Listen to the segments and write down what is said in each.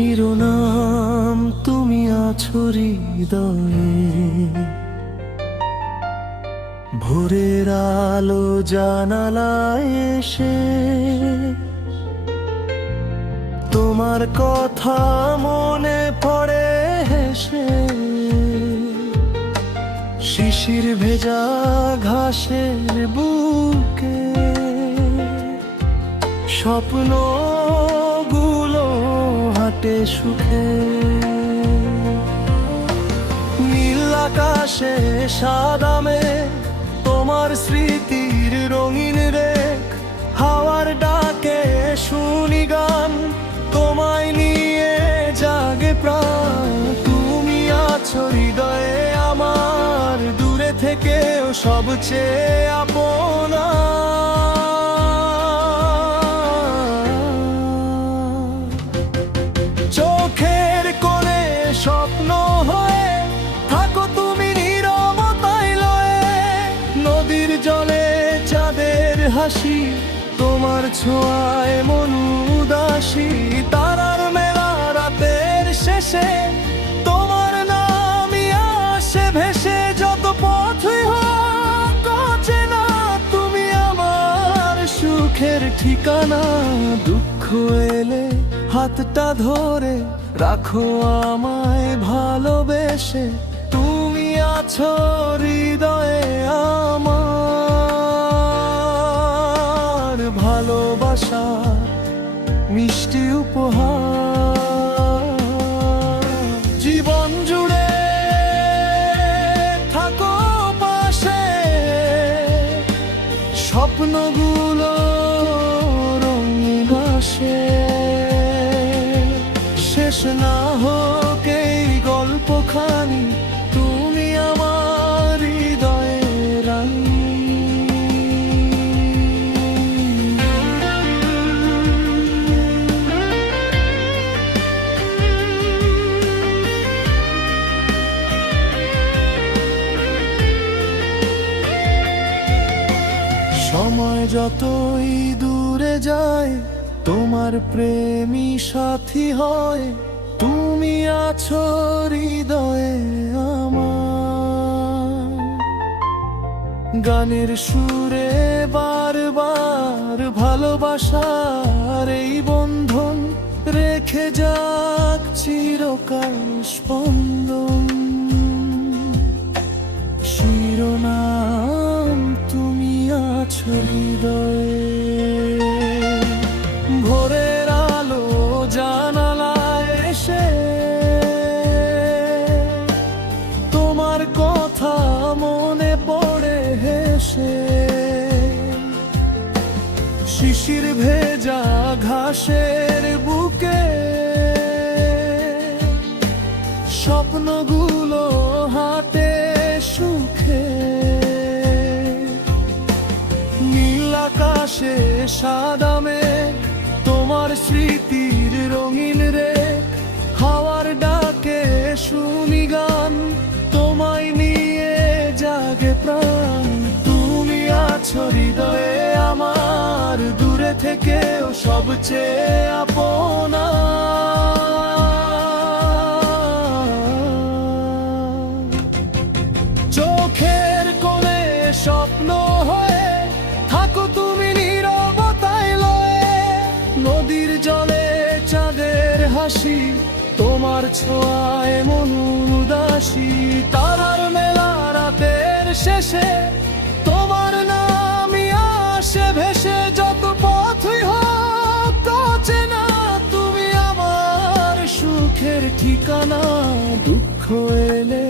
শিরোনাম তুমি আছো হৃদয়ে, ভোরের আলো জানালায় এসে তোমার কথা মনে পড়ে হেসে। শিশির ভেজা ঘাসের বুকে স্বপ্নগুলো হাঁটে সুখে। নীল আকাশে সাদা মেঘ, তোমার স্মৃতির রঙিন রেখ। হাওয়ার ডাকে শুনি গান, তোমায় নিয়ে জাগে প্রাণ। তুমি আছো হৃদয়ে আমার, দূরে থেকেও সবচেয়ে আপনা। চোখের কোণে স্বপ্ন হয়ে থাকো তুমি নীরবতায় লয়ে। নদীর জলে চাঁদের হাসি, তোমার ছোঁয়ায় মন উদাসী। তারার মেলা রাতের শেষে তোমার নামই আসে ভেসে। যত পথই হোক অচেনা, তুমি আমার সুখের ঠিকানা। দুঃখ এলে হাতটা ধরে রাখো আমায় ভালোবেসে। তুমি আছো হৃদয়ে আমার, ভালোবাসা মিষ্টি উপহার। জীবন জুড়ে থাকো পাশে, স্বপ্নগুলো রঙিন আসে। শেষ না হোক এই গল্পখানি, তুমি আমার হৃদয়ের রানী। সময় যতই দূরে যায়, তোমার প্রেমী সাথী হয়। তুমি আছো হৃদয়ে আমার, গানের সুরে বারবার ভালোবাসার এই বন্ধন রেখে যাক চিরকাল স্পন্দন। শিরোনাম তুমি আছো হৃদয়ে, ভোরের আলো জানালায় এসে তোমার কথা মনে পড়ে হেসে। শিশির ভেজা ঘাসের বুকে স্বপ্নগুলো হাঁটে সুখে। নীল আকাশে সাদা মেঘ, তোমার স্মৃতির রঙিন রেখ। হাওয়ার ডাকে শুনি গান, তোমায় নিয়ে জাগে প্রাণ। তুমি আছো হৃদয়ে আমার, দূরে থেকেও সবচেয়ে আপনা। চোখের কোণে স্বপ্ন হয়ে থাকো তুমি নীরবতায় লয়ে। নদীর জলে চাঁদের হাসি, তোমার ছোঁয়ায় মন উদাসী। তারার মেলা রাতের শেষে তোমার নামই আসে ভেসে। যত পথই হোক অচেনা, তুমি আমার সুখের ঠিকানা। দুঃখ এলে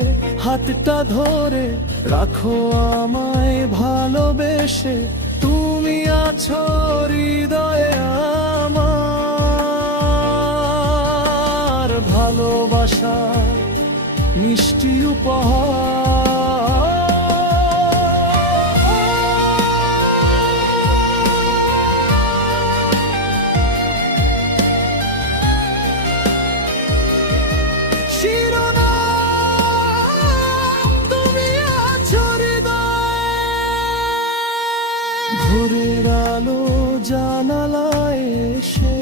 হাতটা ধরে রাখো আমায় ভালোবেসে। তুমি আছো হৃদয়ে আমার, ভালোবাসা মিষ্টি উপহার। শিরোনাম তুমি আছো হৃদয়ে, ভোরের আলো জানালায় এসে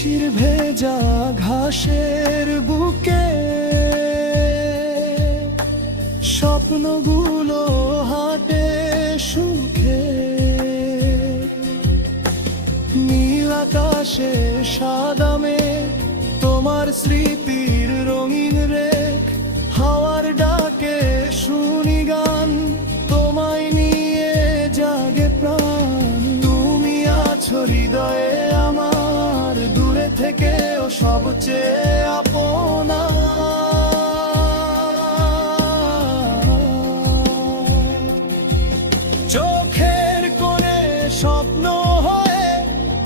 শিশির ভেজা ঘাসের বুকে স্বপ্নগুলো হাঁটে সুখে। নীল আকাশে সাদা মেঘ, তোমার স্মৃতির রঙিন রেখ। হাওয়ার ডাকে শুনি গান, তোমায় নিয়ে জাগে প্রাণ। তুমি আছো হৃদয়ে আমার, দূরে থেকেও সবচেয়ে আপনা। চোখের কোণে স্বপ্ন হয়ে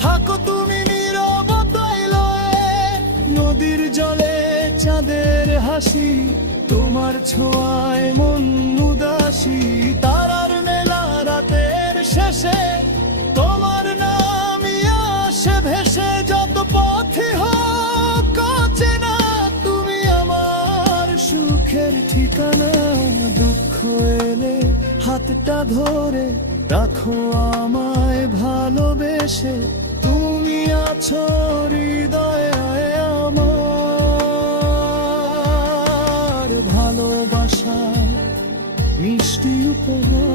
থাকো তুমি নীরবতায় লয়ে। নদীর জলে চাঁদের হাসি, তোমার ছোঁয়ায় মন উদাসী। তারার মেলা রাতের শেষে তোমার নামই আসে ভেসে। যত পথে হোক অচেনা, তুমি আমার সুখের ঠিকানা। দুঃখ এলে হাতটা ধরে রাখো আমায় ভালোবেসে। তুমি আছো হৃদয়ে আমার, ভালোবাসা মিষ্টি উপহার।